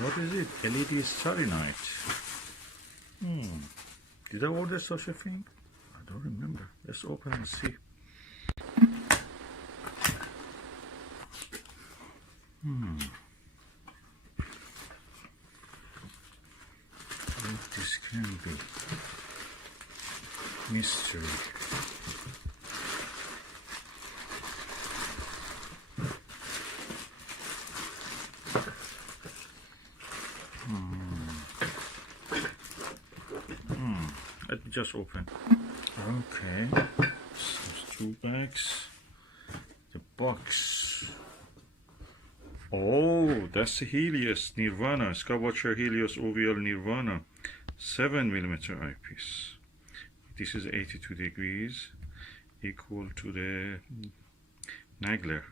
What is it? LED Starry Night. Did I order such a thing? I don't remember. Let's open and see. What this can be. Mystery. Let me just open. Okay, there's 2 bags. The box. Oh, that's the Helios Nirvana, Skywatcher Helios OVL Nirvana 7mm eyepiece. This is 82 degrees, equal to the Nagler.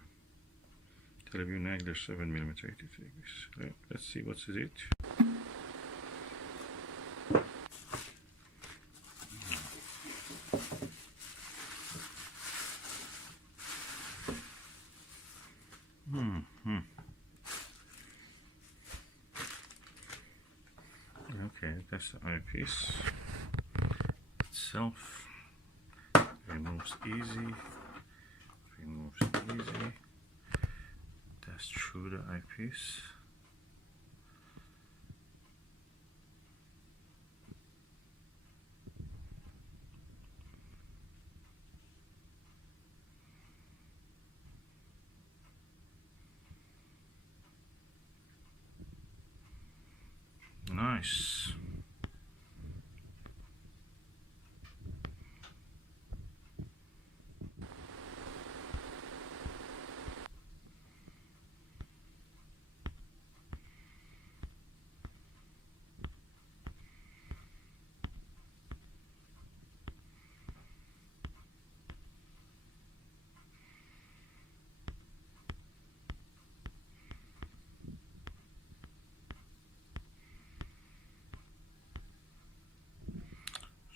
Teleview Nagler 7mm 82 degrees. Let's see what's it. Okay, that's the eyepiece itself. Removes easy. That's through the eyepiece. Nice.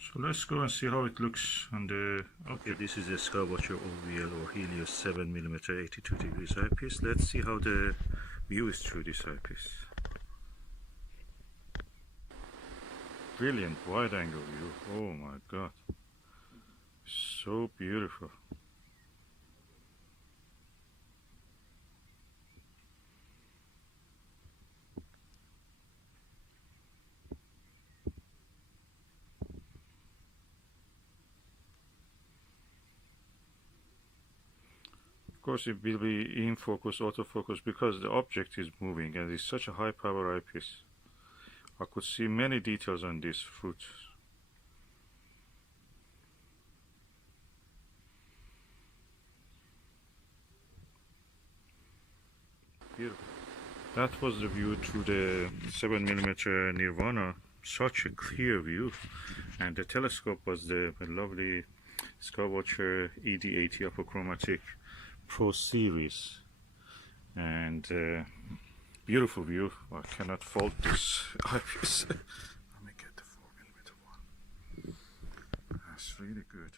So let's go and see how it looks on the... Okay, this is a Skywatcher OVL or Helios 7mm 82 degrees eyepiece. Let's see how the view is through this eyepiece. Brilliant wide angle view. Oh my god. So beautiful. Of course it will be in focus, autofocus, because the object is moving and it's such a high power eyepiece. I could see many details on this fruit. Beautiful. That was the view through the 7mm Nirvana. Such a clear view. And the telescope was the lovely Skywatcher ED80 apochromatic Pro Series, and beautiful view. I cannot fault this eyepiece. Let me get the 4mm one. That's really good.